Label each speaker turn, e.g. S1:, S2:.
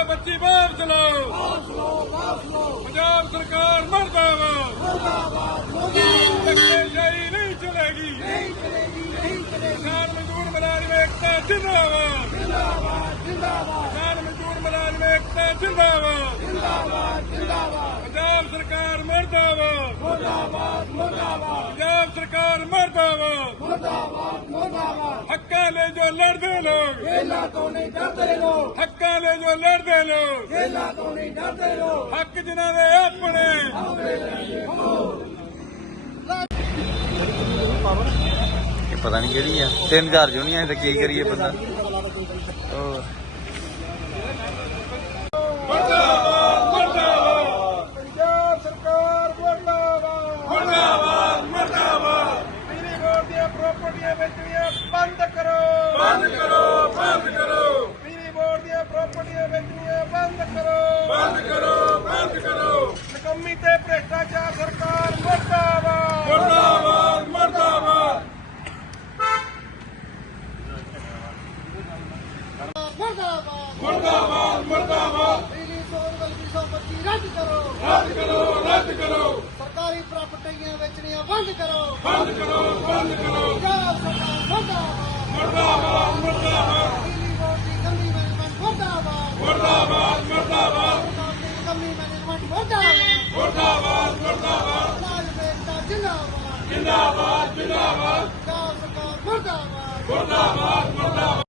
S1: ਬੱਚੀ ਵਾਪਸ ਲਓ। ਪੰਜਾਬ ਸਰਕਾਰ ਮਰਦਾਬਾਦ। ਧੱਕੇਸ਼ਾਹੀ ਨਹੀਂ ਚਲੇਗੀ। ਕਿਸਾਨ ਮਜ਼ਦੂਰ ਮੁਲਾਜ਼ਮ ਏਕਤਾ ਜ਼ਿੰਦਾਬਾਦ। ਕਿਸਾਨ ਮਜ਼ਦੂਰ ਮੁਲਾਜ਼ਮ ਏਕਤਾ ਜ਼ਿੰਦਾਬਾਦ। ਪੰਜਾਬ ਸਰਕਾਰ ਮਰਦਾਬਾਦ। ਪੰਜਾਬ ਸਰਕਾਰ ਮਰਦਾਬਾਦ। ਹੱਕਾਂ ਲਈ ਜੋ ਲੜਦੇ ਲੋਕ, ਹੱਕਾਂ ਲਈ ਜੋ ਲੜਦੇ ਲੋਕ, ਹੱਕ ਜਿਨ੍ਹਾਂ ਦੇ ਆਪਣੇ।
S2: ਪਤਾ ਨਹੀਂ ਕਿਹੜੀ ਆ 3000 ਜੁਨੀਆਂ ਤੇ ਕੀ ਕਰੀਏ ਬੰਦਾ।
S1: ਪੰਜਾਬ ਸਰਕਾਰ ਮੁਰਦਾਬਾਦ। ਮੁਰਦਾਬਾਦ ਮੁਰਦਾਬਾਦ। ਬਿਜਲੀ ਬੋਰਡ ਦੀਆਂ ਪ੍ਰਾਪਰਟੀਆਂ ਵੇਚਣੀਆਂ ਬੰਦ ਕਰੋ। ਬੰਦ ਕਰੋ ਬੰਦ ਕਰੋ। ਬਿਜਲੀ ਬੋਰਡ ਦੀਆਂ ਪ੍ਰਾਪਰਟੀਆਂ ਵੇਚਣੀਆਂ ਬੰਦ ਕਰੋ। ਬੰਦ ਕਰੋ ਬੰਦ ਕਰੋ। ਨਿਕੰਮੀ ਤੇ ਭ੍ਰਿਸ਼ਟਾਚਾਰ ਸਰਕਾਰ ਮੁਰਦਾਬਾਦ। ਮੁਰਦਾਬਾਦ ਮੁਰਦਾਬਾਦ। ਮੁਰਦਾਬਾਦ ਮੁਰਦਾਬਾਦ।
S3: ਬਿਜਲੀ ਬੋਰਡ 225 ਰੱਦ ਕਰੋ।
S1: ਰੱਦ ਕਰੋ ਰੱਦ ਕਰੋ।
S3: ਸਰਕਾਰੀ ਪ੍ਰਾਪਰਟੀਆਂ ਵੇਚਣੀਆਂ ਬੰਦ ਕਰੋ।
S1: ਬੰਦ ਕਰੋ ਬੰਦ ਕਰੋ।
S3: ਪੰਜਾਬ ਸਰਕਾਰ ਮੁਰਦਾਬਾਦ।
S1: ਮੁਰਦਾਬਾਦ ਮੁਰਦਾਬਾਦ।
S3: ਬਿਜਲੀ ਬੋਰਡ ਦੀ ਕਮੀ ਮੈਨੇਜਮੈਂਟ ਮੁਰਦਾਬਾਦ।
S1: ਮੁਰਦਾਬਾਦ ਮੁਰਦਾਬਾਦ।
S3: ਕਮੀ ਮੈਨੇਜਮੈਂਟ ਮੁਰਦਾਬਾਦ।
S1: ਮੁਰਦਾਬਾਦ ਮੁਰਦਾਬਾਦ।
S3: ਮੁਲਾਜ਼ਮ ਏਕਤਾ ਜ਼ਿੰਦਾਬਾਦ।
S1: ਜਿੰਦਾਬਾਦ ਜਿੰਦਾਬਾਦ।
S3: ਪੰਜਾਬ ਸਰਕਾਰ ਮੁਰਦਾਬਾਦ।
S1: ਮੁਰਦਾਬਾਦ ਮੁਰਦਾਬਾਦ।